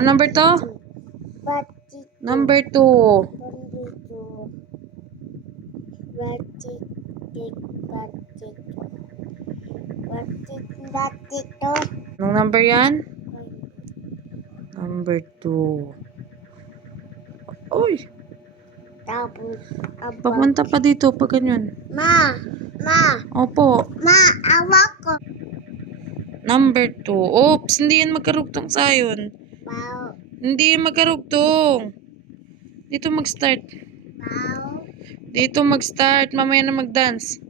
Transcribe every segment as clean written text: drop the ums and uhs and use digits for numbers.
Number 2? Number 2. Anong number yan? Number 2. Uy! Tapos, Papunta pa dito pag ganyan. Ma! Opo. Ma, awak ko. Number 2. Oops, hindi yan magkarugtong sayon. Pau. Hindi yan magkarugtong. Dito mag-start. Pau. Dito mag-start. Mamaya na mag-dance.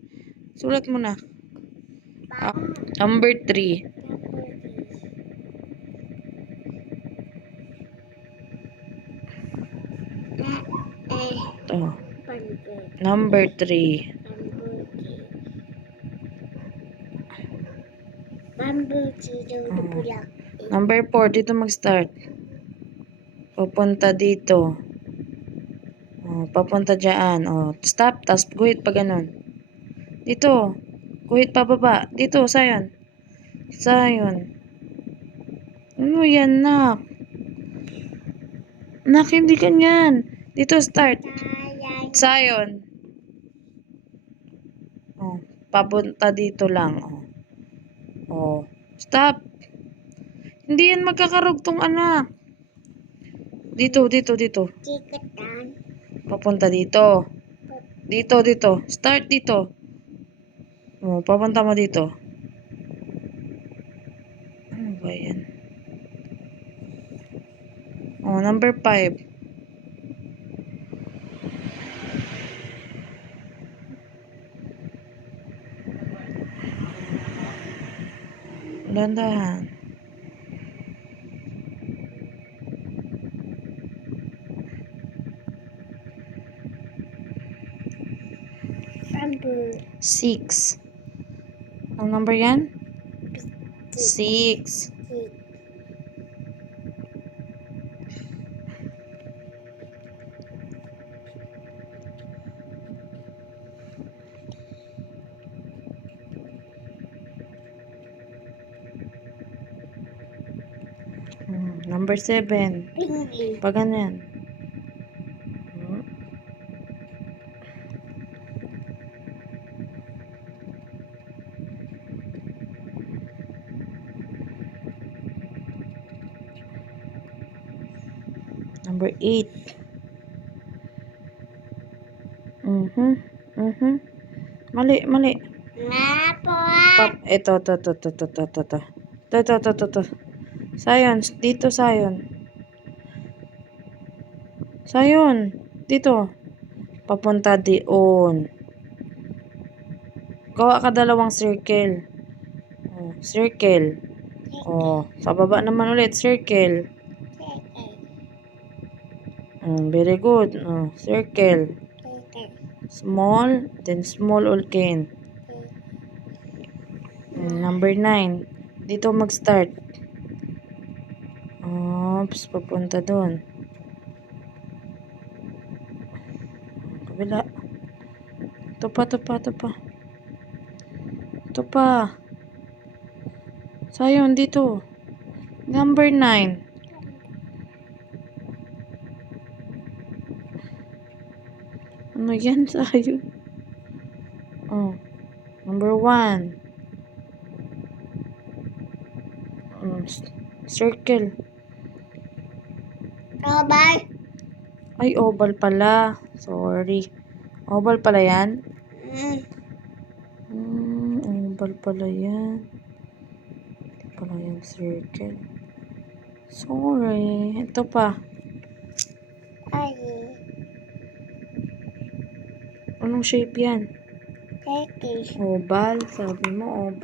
Sulat mo na. Number 3. Oh. Number 3. Number 4. Dito mag-start. Papunta dito. Oh, papunta dyan. Oh, stop. Tapos guhit pa ganun. Dito. Guhit pa baba. Dito, sayon. Sayon. Ano yan, nak? Nak, hindi ganyan. Dito, start. Sayon. Oh, papunta dito lang. Oh. Oh. Stop. Hindi yan magkakarugtong, anak. Dito. Chikatan. Papunta dito. Dito. Start dito. Oh, papunta mo dito. Ano ba yan? Oh, number 5. Dandahan. Number 6. Ang number yan? 6. Number 7. Pinky. Pag ganyan. Number 8. Mali. Nga po. Ito. Sayon, dito sayon. Sayon, dito. Papunta doon. Gawa ka dalawang circle. Oh, circle. Oh, sa baba naman ulit, circle. Very good. Oh, circle. Small, then small again. Number 9. Dito mag-start. Oops, papunta doon. Kabila. Ito pa. Sayon, dito. Number 9. Ano yan, sayon? Oh. Number 1. Circle. Oval. Ay, oval pala. Sorry. Oval pala yan? Oval pala yan. Hindi pala yan circle. Sorry. Ito pa. Ay. Anong shape yan? Turkey. Oval. Sabi mo, oval.